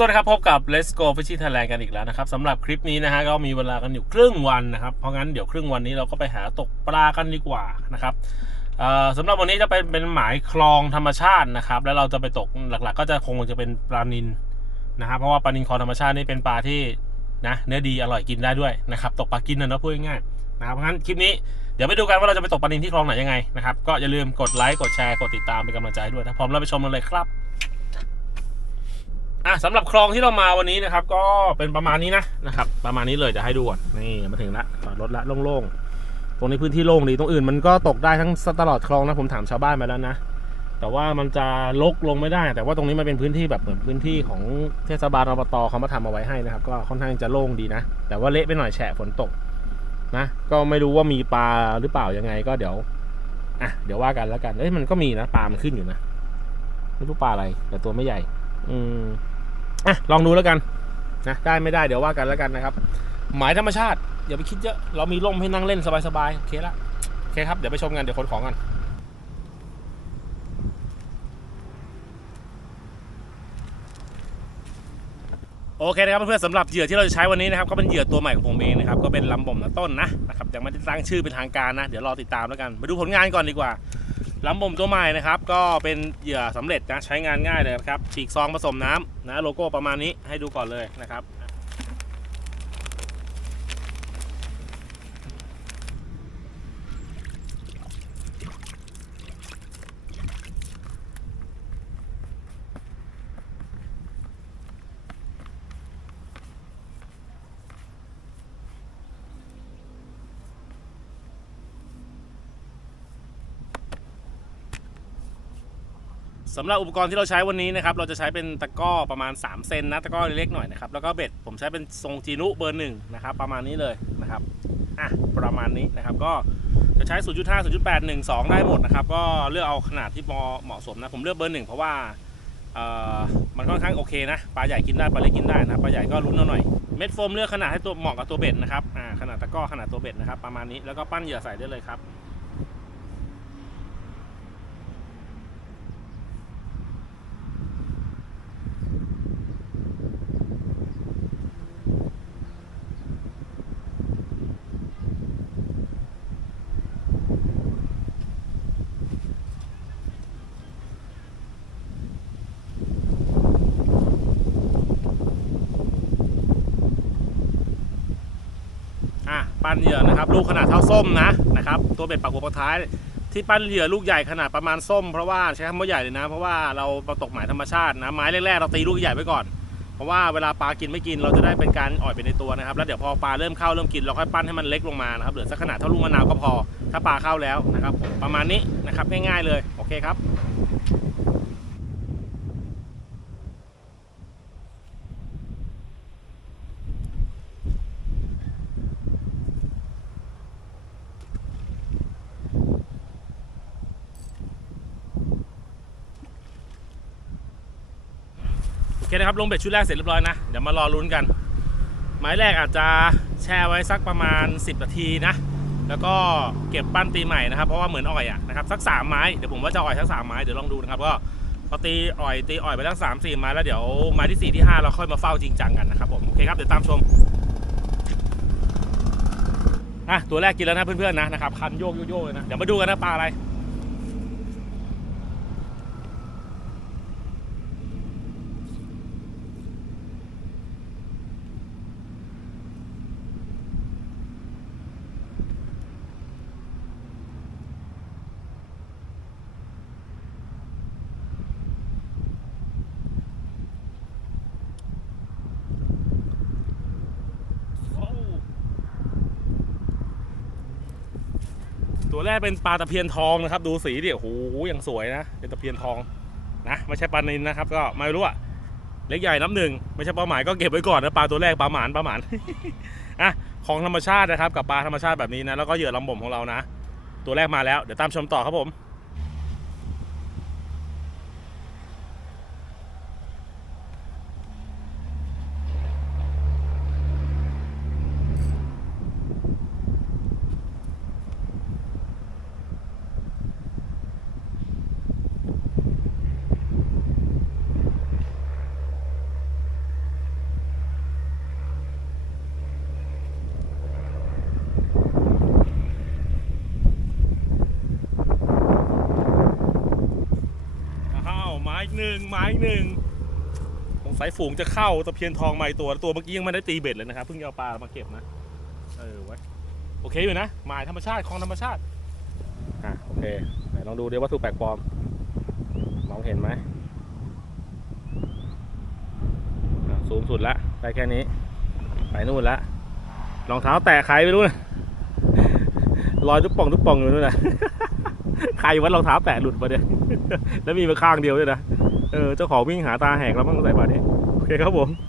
สวัสดีครับ พบกับ Let's Go Fishing Thailand กันอีกแล้วนะครับสำหรับคลิปนี้นะฮะก็มีเวลากันอยู่ครึ่งวันนะครับ เพราะงั้นเดี๋ยวครึ่งวันนี้เราก็ไปหาตกปลากันดีกว่านะครับเอ่อสำหรับวันนี้จะเป็นเป็นหมายคลองธรรมชาตินะครับ แล้วเราจะไปตกหลักๆ ก็จะคงจะเป็นปลานินนะครับเพราะว่าปลานินคลองธรรมชาตินี่เป็นปลาที่นะเนื้อดีอร่อยกินได้ด้วยนะครับตกปลากินนะเนอะพูดง่ายๆนะครับเพราะงั้นคลิปนี้เดี๋ยวไปดูกันว่าเราจะไปตกปลานินที่คลองไหนยังไงนะครับก็อย่าลืมกดไลค์กดแชร์กดติดตามเป็นกำลังใจด้วยถ้าพร้อมแล้วไปชมกันเลยครับ อะสำหรับคลองที่เรามาวันนี้นะครับ ก็เป็นประมาณนี้นะนะครับ ประมาณนี้เลยจะให้ดูก่อนนี่มาถึงละจอดรถละโล่งๆตรงนี้พื้นที่โล่งดีตรงอื่นมันก็ตกได้ทั้งตลอดคลองนะผมถามชาวบ้านมาแล้วนะแต่ว่ามันจะลกลงไม่ได้ แต่ว่าตรงนี้มันเป็นพื้นที่แบบเหมือนพื้นที่ของเทศบาลอบตเขามาทำเอาไว้ให้นะครับ ก็ค่อนข้างจะโล่งดีนะ แต่ว่าเละไปหน่อยแฉะฝนตกนะ ก็ไม่รู้ว่ามีปลาหรือเปล่ายังไงก็เดี๋ยวอะเดี๋ยวว่ากันแล้วกันเอ้ยมันก็มีนะปลามันขึ้นอยู่นะไม่รู้ปลาอะไรแต่ตัวไม่ใหญ่ อืมอะลองดูแล้วกันนะได้ไม่ได้เดี๋ยวว่ากันแล้วกันนะครับ หมายธรรมชาติอย่าไปคิดเยอะ เรามีร่มให้นั่งเล่นสบายๆโอเคละโอเคครับเดี๋ยวไปชมกันเดี๋ยวขนของกันโอเคนะครับเพื่อนๆสำหรับเหยื่อที่เราจะใช้วันนี้นะครับก็เป็นเหยื่อตัวใหม่ของผมเองนะครับก็เป็นลำบ่มน้ำต้นนะนะครับยังไม่ได้ตั้งชื่อเป็นทางการนะ เดี๋ยวรอติดตามแล้วกันมาดูผลงานก่อนดีกว่า ลำบ่มตัวใหม่นะครับ ก็เป็นเหยื่อสำเร็จนะใช้งานง่ายเลยนะครับฉีกซองผสมน้ำนะโลโก้ประมาณนี้ให้ดูก่อนเลยนะครับ สำหรับอุปกรณ์ที่เราใช้วันนี้นะครับ เราจะใช้เป็นตะกร้อประมาณ 3 เซนนะ ตะกร้อเล็กๆหน่อยนะครับ แล้วก็เบ็ดผมใช้เป็นทรงจีนุเบอร์หนึ่งนะครับ ประมาณนี้เลยนะครับ อะ ประมาณนี้นะครับ ก็จะใช้ 0.5 0.8 1 2 ได้หมดนะครับ ก็เลือกเอาขนาดที่เหมาะสมนะ ผมเลือกเบอร์หนึ่งเพราะว่าเอ่อมันค่อนข้างโอเคนะ ปลาใหญ่กินได้ ปลาเล็กกินได้นะ ปลาใหญ่ก็ลุ้นหน่อย เม็ดโฟมเลือกขนาดให้ตัวเหมาะกับตัวเบ็ดนะครับอ่าขนาดตะกร้อขนาดตัวเบ็ดนะครับ ประมาณนี้ แล้วก็ปั้นเหยื่อใส่ได้เลยครับ อะปั้นเหยื่อนะครับ ลูกขนาดเท่าส้มนะนะครับ ตัวเบ็ดปากหัวปลาท้าย ที่ปั้นเหยื่อลูกใหญ่ขนาดประมาณส้มเพราะว่าใช้คำว่าใหญ่เลยนะ เพราะว่าเราเราตกหมายธรรมชาตินะไม้แรกๆเราตีลูกใหญ่ไว้ก่อน เพราะว่าเวลาปลากินไม่กินเราจะได้เป็นการอ่อยไปในตัวนะครับ แล้วเดี๋ยวพอปลาเริ่มเข้าเริ่มกินเราค่อยปั้นให้มันเล็กลงมานะครับเหลือสักขนาดเท่าลูกมะนาวก็พอ ถ้าปลาเข้าแล้วนะครับผมประมาณนี้นะครับง่ายๆเลยโอเคครับ นะครับลงเบ็ดชุดแรกเสร็จเรียบร้อยนะ เดี๋ยวมารอลุ้นกันไม้แรกอาจจะแช่ไว้สักประมาณ 10 นาทีนะ แล้วก็เก็บปั้นตีใหม่นะครับ เพราะว่าเหมือนอ่อยอะนะครับสัก 3 ไม้เดี๋ยวผมว่าจะอ่อยสัก 3 ไม้เดี๋ยวลองดูนะครับก็พอตีอ่อยตีอ่อยไปทั้ง3 4ไม้แล้วเดี๋ยวไม้ที่4ที่5เราค่อยมาเฝ้าจริงจังกันนะครับผมโอเคครับเดี๋ยวตามชมอะตัวแรกกินแล้วนะเพื่อนๆนะนะครับคันโยกโยกเลยนะเดี๋ยวมาดูกันนะปลาอะไร ตัวแรกเป็นปลาตะเพียนทองนะครับ ดูสีดิโอ้โหยังสวยนะ เป็นตะเพียนทองนะไม่ใช่ปลานินนะครับ ก็ไม่รู้อะเล็กใหญ่น้ำหนึ่งไม่ใช่ปลาหมายก็เก็บไว้ก่อนนะปลาตัวแรกปลาหมานปลาหมานอะของธรรมชาตินะครับ กับปลาธรรมชาติแบบนี้นะแล้วก็เหยื่อลำบ่มของเรานะ ตัวแรกมาแล้วเดี๋ยวตามชมต่อครับผม อีกหนึ่งมาอีกหนึ่งสงสัยฝูงจะเข้าตะเพียนทองมาอีกตัวตัวเมื่อกี้ยังไม่ได้ตีเบ็ดเลยนะครับเพิ่งเอาปลามาเก็บนะเออไว้โอเคอยู่นะหมายธรรมชาติคลองธรรมชาติอะโอเคไหนลองดูเดิวัตถุแปลกปลอมมองเห็นไหมอะสูงสุดละได้แค่นี้ ไปนู่นละรองเท้าแตะใครไม่รู้นะรอยทุกป่องทุกป่องอยู่นู่นนะ ใครวัดรองเท้าแตะหลุดมาเนี่ย แล้วมีมาข้างเดียวด้วยนะ เออเจ้าของวิ่งหาตาแหกแล้วมั้งใส่บาทนี้โอเคครับผม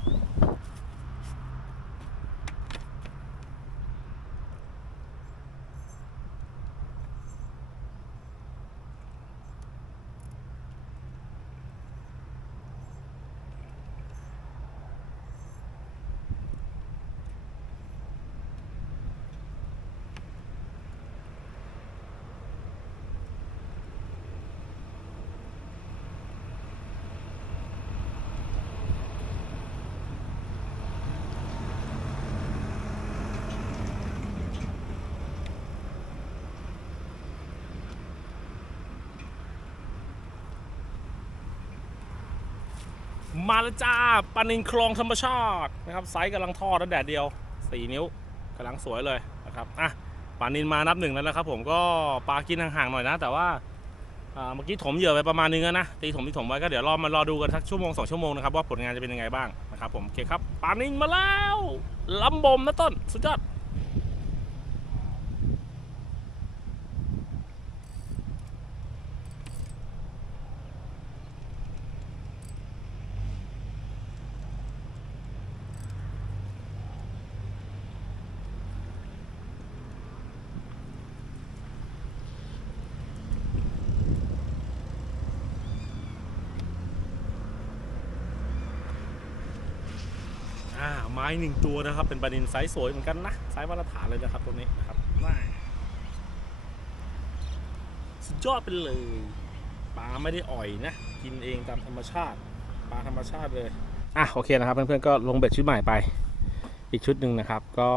มาแล้วจ้าปลานินคลองธรรมชาตินะครับไซส์กำลังทอดแล้วแดดเดียว 4 นิ้วกำลังสวยเลยนะครับอะปลานินมานับหนึ่งแล้วนะครับ ผมก็ปลากินห่างๆหน่อยนะ แต่ว่าเมื่อกี้ถมเหยื่อไปประมาณนึงแล้วนะตีถมที่ถมไว้ก็เดี๋ยวรอมารอดูกันสักชั่วโมงสองชั่วโมงนะครับว่าผลงานจะเป็นยังไงบ้างนะครับผมโอเคครับปลานินมาแล้วลำบมนะต้นสุดยอด อ่าไม้หนึ่งตัวนะครับ เป็นปลานินไซส์สวยเหมือนกันนะไซส์มาตรฐานเลยนะครับตรงนี้นะครับว้ายสุดยอดไปเลยปลาไม่ได้อ่อยนะ กินเองตามธรรมชาติปลาธรรมชาติเลยอะโอเคนะครับ เพื่อนๆก็ลงเบ็ดชุดใหม่ไป อีกชุดหนึ่งนะครับ ก็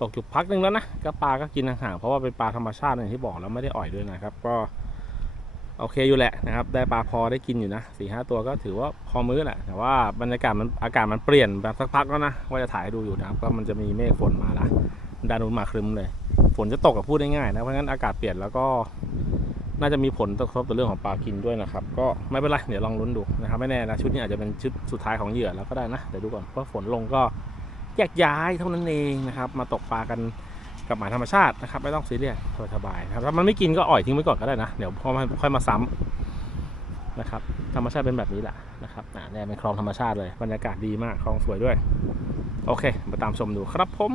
ตกจุดพักหนึ่งแล้วนะก็ปลาก็กินห่างๆเพราะว่าเป็นปลาธรรมชาติอย่างที่บอกแล้วไม่ได้อ่อยด้วยนะครับ ก็ โอเคอยู่แหละนะครับ ได้ปลาพอได้กินอยู่นะสี่ห้าตัวก็ถือว่าพอมื้อแหละ แต่ว่าบรรยากาศมันอากาศมันเปลี่ยนแบบสักพักแล้วนะ ว่าจะถ่ายดูอยู่นะครับ ก็มันจะมีเมฆฝนมาละด้านนู้นมาครึมเลย ฝนจะตกกับพูดได้ง่ายนะ เพราะงั้นอากาศเปลี่ยนแล้วก็ น่าจะมีผลกระทบต่อเรื่องของปลากินด้วยนะครับ ก็ไม่เป็นไร เดี๋ยวลองลุ้นดูนะครับ ไม่แน่นะชุดนี้อาจจะเป็นชุดสุดท้ายของเหยื่อแล้วก็ได้นะ เดี๋ยวดูก่อน เพราะฝนลงก็แยกย้ายเท่านั้นเองนะครับ มาตกปลากัน กับหมาธรรมชาตินะครับไม่ต้องซีเรียสสบายๆนะครับถ้ามันไม่กินก็อ่อยทิ้งไว้ก่อนก็ได้นะเดี๋ยวพอมันค่อยมาซ้ำนะครับธรรมชาติเป็นแบบนี้แหละนะครับเนี่ยเป็นคลองธรรมชาติเลยบรรยากาศดีมากคลองสวยด้วย โอเค มาตามชมดูครับผม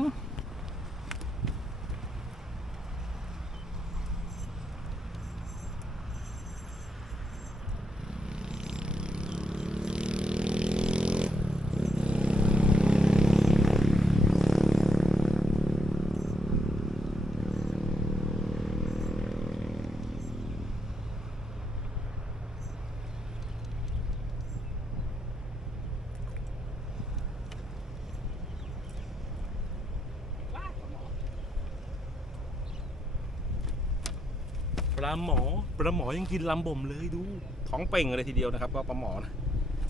ปลาหมอปลาหมอยังกินลำบ่มเลยดู ท้องเป่งเลยทีเดียวนะครับ ก็ปลาหมอนะ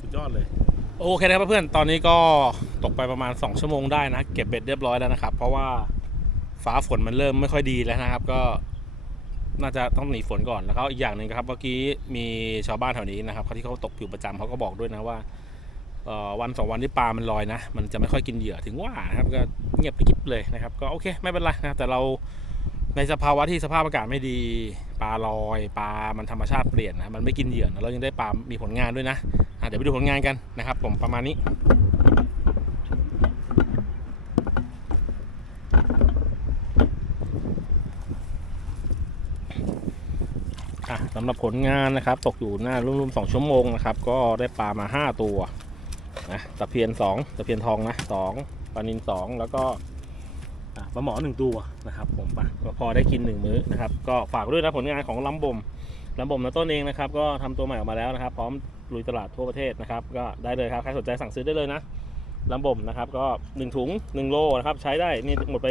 สุดยอดเลย โอเคนะครับเพื่อนๆตอนนี้ก็ตกไปประมาณ 2 ชั่วโมงได้นะ เก็บเบ็ดเรียบร้อยแล้วนะครับ เพราะว่าฟ้าฝนมันเริ่มไม่ค่อยดีแล้วนะครับ ก็น่าจะต้องหนีฝนก่อนแล้วก็อีกอย่างหนึ่งครับเมื่อกี้มีชาวบ้านแถวนี้นะครับเขาที่เขาตกอยู่ประจำเขาก็บอกด้วยนะว่าเอ่อวันสองวันที่ปลา มันลอยนะ มันจะไม่ค่อยกินเหยื่อถึงว่านะครับ ก็เงียบกริบเลยนะครับ ก็โอเค ไม่เป็นไรนะครับแต่เรา ในสภาวะที่สภาพอากาศไม่ดี ปลาลอย ปลามันธรรมชาติเปลี่ยนนะมันไม่กินเหยื่อนะเรายังได้ปลา มีผลงานด้วยนะะเดี๋ยวไปดูผลงานกันนะครับผมประมาณนี้สำหรับผลงานนะครับ ตกอยู่หน้ารุ่มๆสองชั่วโมงนะครับ ก็ได้ปลามาห้าตัวนะตะเพียนสองตะเพียนทองนะสองปลานินสองแล้วก็ ปลาหมอหนึ่งตัวนะครับผมปะก็พอได้กินหนึ่งมื้อนะครับ ก็ฝากด้วยนะผลงานของลำบ่มลำบ่มนะต้นเองนะครับ ก็ทำตัวใหม่ออกมาแล้วนะครับ พร้อมลุยตลาดทั่วประเทศนะครับ ก็ได้เลยครับใครสนใจสั่งซื้อได้เลยนะลำบ่มนะครับ ก็หนึ่งถุงหนึ่งโลนะครับใช้ได้นี่หมดไป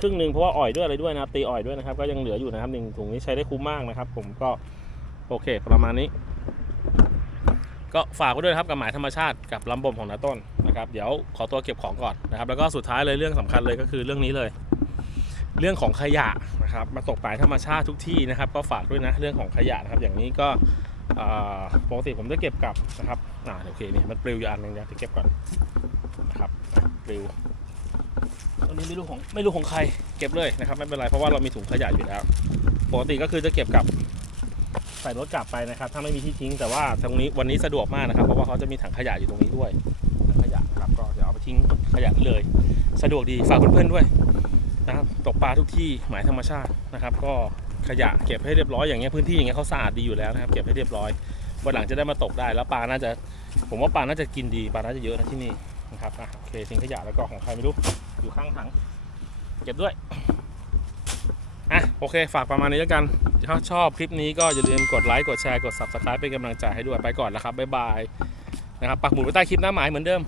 ครึ่งหนึ่งเพราะว่าอ่อยด้วยอะไรด้วยนะครับตีอ่อยด้วยนะครับ ก็ยังเหลืออยู่นะครับหนึ่งถุงนี้ใช้ได้คุ้มมากนะครับ ผมก็โอเค ประมาณนี้ ก็ฝากไว้ด้วยครับกับหมายธรรมชาติกับลำบ่มของนาต้นนะครับเดี๋ยวขอตัวเก็บของก่อนนะครับ แล้วก็สุดท้ายเลยเรื่องสำคัญเลยก็คือเรื่องนี้เลย เรื่องของขยะนะครับมาตกปลายธรรมชาติทุกที่นะครับ ก็ฝากด้วยนะเรื่องของขยะนะครับ อย่างนี้ก็ปกติผมจะเก็บกลับนะครับอ่าโอเคนี่มันปลิวอยู่อันนึงเดี๋ยวจะเก็บก่อนนะครับปลิวตัวนี้ไม่รู้ของไม่รู้ของใครเก็บเลยนะครับไม่เป็นไรเพราะว่าเรามีถุงขยะอยู่แล้วปกติก็คือจะเก็บกลับ ใส่รถกลับไปนะครับ ถ้าไม่มีที่ทิ้งแต่ว่าตรงนี้วันนี้สะดวกมากนะครับ เพราะว่าเขาจะมีถังขยะอยู่ตรงนี้ด้วยถังขยะครับก็เดี๋ยวเอาไปทิ้งขยะเลย สะดวกดีฝากเพื่อนๆด้วยนะครับตกปลาทุกที่หมายธรรมชาตินะครับ ก็ขยะเก็บให้เรียบร้อยอย่างเงี้ยพื้นที่อย่างเงี้ยเขาสะอาดดีอยู่แล้วนะครับ เก็บให้เรียบร้อยวันหลังจะได้มาตกได้แล้วปลาน่าจะ ผมว่าปลาน่าจะกินดีปลาน่าจะเยอะนะที่นี่นะครับอะโอเคทิ้งขยะแล้วก็ของใครไม่รู้อยู่ข้างถังเก็บด้วย อะโอเค ฝากประมาณนี้แล้วกันถ้าชอบคลิปนี้ก็อย่าลืมกดไลค์กดแชร์กด subscribe เป็นกำลังใจให้ด้วยไปก่อนแล้วครับบ๊ายบายนะครับปักหมุดไว้ใต้คลิปหน้าหมายเหมือนเดิม